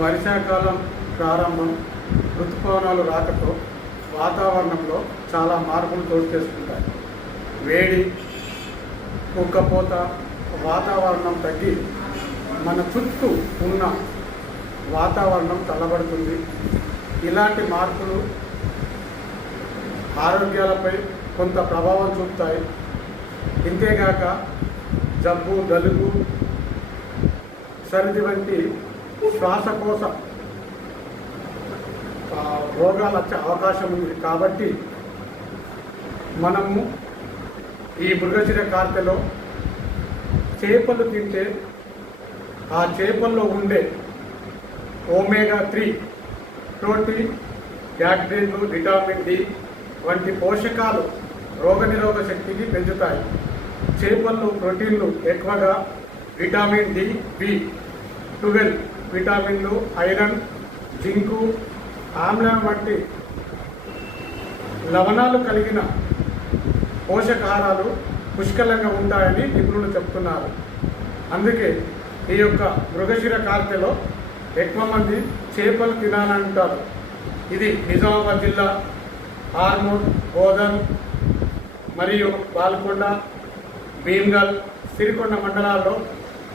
వర్షాకాలం ప్రారంభం ఋతుపవనాలు రాకతో వాతావరణంలో చాలా మార్పులు చోటు చేసుకుంటాయి. వేడి ఉక్కపోత వాతావరణం తగ్గి మన చుట్టూ ఉన్న వాతావరణం చల్లబడుతుంది ఇలాంటి మార్పులు ఆరోగ్యాలపై కొంత ప్రభావం చూపుతాయి. ఇంతేగాక జబ్బు జలుబు సర్ది వంటి శ్వాసకోశ రోగాలు వచ్చే అవకాశం ఉంది. కాబట్టి మనము ఈ మృగశిర కార్తెలో చేపలు తింటే ఆ చేపల్లో ఉండే ఓమేగా త్రీ ప్రోటీన్ బ్యాక్టీరియలు విటామిన్ డి వంటి పోషకాలు రోగనిరోధక శక్తిని పెంచుతాయి. చేపల్లో ప్రోటీన్లు ఎక్కువగా విటామిన్ డి బి. ట్వెల్వ్ విటామిన్లు ఐరన్ జింకు ఆమ్లం వంటి లవణాలు కలిగిన పోషకాహారాలు పుష్కలంగా ఉంటాయని నిపుణులు చెప్తున్నారు. అందుకే ఈ యొక్క మృగశిర కార్తెలో ఎక్కువ మంది చేపలు తినాలంటారు. ఇది నిజామాబాద్ జిల్లా ఆర్మూర్ బోధన్ మరియు బాల్కొండ భీమ్గల్ సిరికొండ మండలాల్లో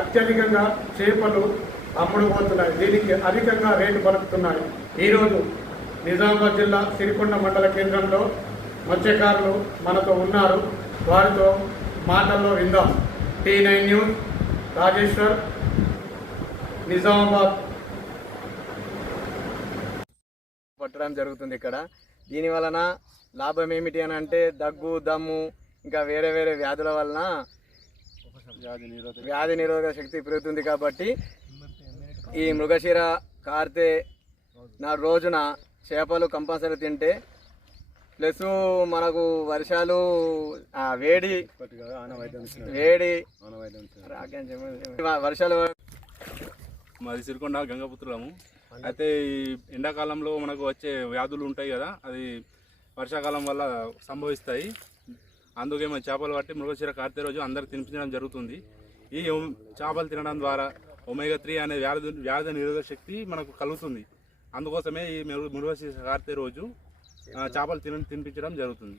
అత్యధికంగా చేపలు అమ్ముడుపోతున్నాయి. దీనికి అధికంగా రేటు పలుకుతున్నాయి. ఈరోజు నిజామాబాద్ జిల్లా సిరికొండ మండల కేంద్రంలో మత్స్యకారులు మనతో ఉన్నారు. వారితో మాటల్లో విందాం. T nine news Rajeshwar Nizamabad. పట్టడం జరుగుతుంది ఇక్కడ. దీని వలన లాభం ఏమిటి అని అంటే దగ్గు దమ్ము ఇంకా వేరే వేరే వ్యాధుల వలన వ్యాధి నిరోధక శక్తి. పెరుగుతుంది కాబట్టి ఈ మృగశిర కార్తె నా రోజున చేపలు కంపల్సరీ తింటే ప్లస్ మనకు వర్షాలు ఆ, వేడి వేడి. వర్షాలు మాది సిరికొండ గంగపుత్రులము. అయితే ఈ ఎండాకాలంలో మనకు వచ్చే వ్యాధులు ఉంటాయి కదా అది వర్షాకాలం వల్ల సంభవిస్తాయి. అందుకే మేము చేపలు పట్టి మృగశిర కార్తె రోజు అందరికి తినిపించడం జరుగుతుంది. ఈ చేపలు తినడం ద్వారా ఒమేగా త్రీ అనే వ్యాధి వ్యాధి నిరోధక శక్తి మనకు కలుగుతుంది. అందుకోసమే ఈ మృగ మృగశిర కార్తె రోజు చేపలు తిన తినిపించడం జరుగుతుంది.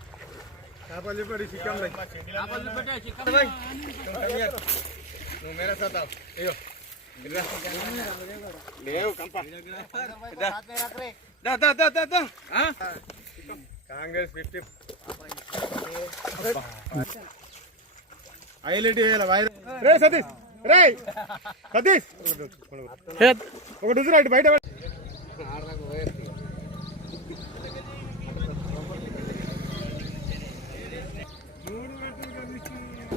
దా దా దా దా దా ఆ? కాంగ్రెస్ ఫిఫ్టీ హైలైట్ రే సతీష్ రే సతీష్ ఒకటి బయట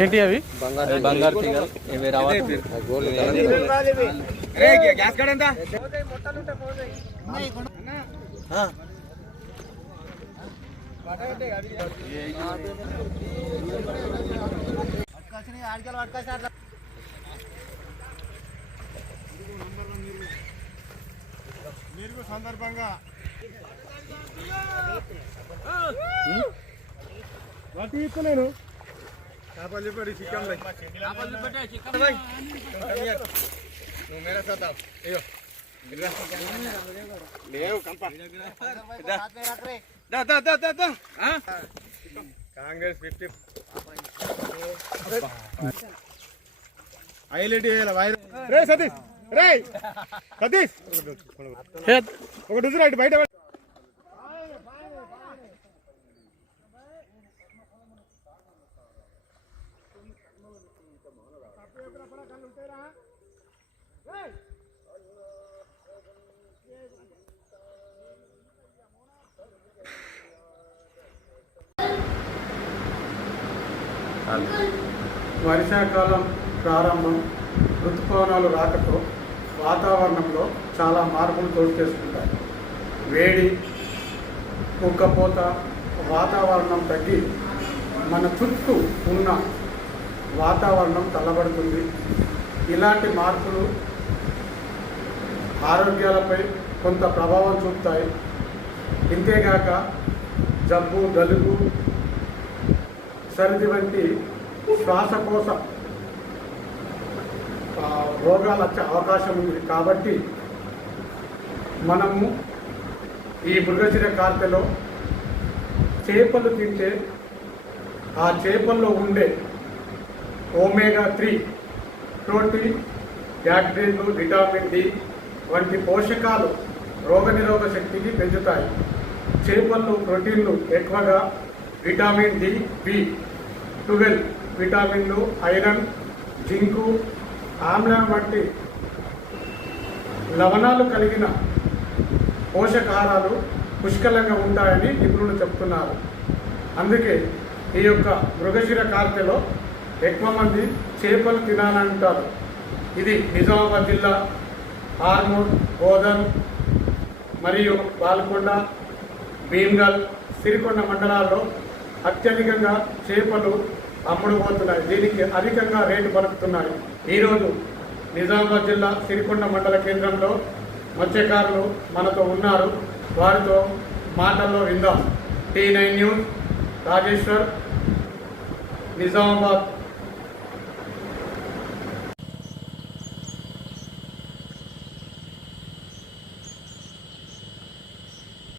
ఏంటి అవి బంగారు తీగలు ఇవి రావాలి గ్యాస్ కార్డ్ ఎంత సందర్భంగా వాటి ఇస్తలేను చేపలు చెప్పాడు చికెన్ నువ్వు మేరా. ఇగో. ఇదిరా. లేవు కంప దా. దా, దా, దా, దా, దా. ఆ? కాంగ్రెస్ ఫిఫ్టీ హైలైట్ చేయాలి రే సతీష్ రే. సతీష్. ఒక డజన్ రైట్ బయట పెట్టు. వర్షాకాలం ప్రారంభం ఋతుపవనాలు రాకతో వాతావరణంలో చాలా మార్పులు చోటు చేసుకుంటాయి. వేడి ఉక్కపోత వాతావరణం తగ్గి మన చుట్టూ ఉన్న వాతావరణం తల్లబడుతుంది. ఇలాంటి మార్పులు ఆరోగ్యాలపై కొంత ప్రభావం చూపుతాయి. ఇంతేగాక జబ్బు గలుగు సర్ది వంటి శ్వాసకోశ రోగాలు వచ్చే అవకాశం ఉంది. కాబట్టి మనము ఈ మృగశిర కార్తెలో చేపలు తింటే ఆ చేపల్లో ఉండే ఓమేగా త్రీ ప్రోటీన్ బ్యాక్టీరియలు విటామిన్ డి వంటి పోషకాలు రోగనిరోధక శక్తిని పెంచుతాయి. చేపల్లో ప్రోటీన్లు ఎక్కువగా విటామిన్ డి బి ట్వెల్వ్ విటామిన్లు ఐరన్ జింకు ఆమ్లం వంటి లవణాలు కలిగిన పోషకాహారాలు పుష్కలంగా ఉంటాయని నిపుణులు చెప్తున్నారు. అందుకే ఈ యొక్క మృగశిర కార్తెలో ఎక్కువ మంది చేపలు తినాలంటారు ఇది నిజామాబాద్ జిల్లా ఆర్మూర్ గోదన్ మరియు బాల్కొండ భీమ్గల్ సిరికొండ మండలాల్లో అత్యధికంగా చేపలు అమ్ముడుపోతున్నాయి. దీనికి అధికంగా రేటు పలుకుతున్నాయి. ఈరోజు నిజామాబాద్ జిల్లా సిరికొండ మండల కేంద్రంలో మత్స్యకారులు మనతో ఉన్నారు. వారితో మాటల్లో విందాం. T nine news Rajeshwar Nizamabad.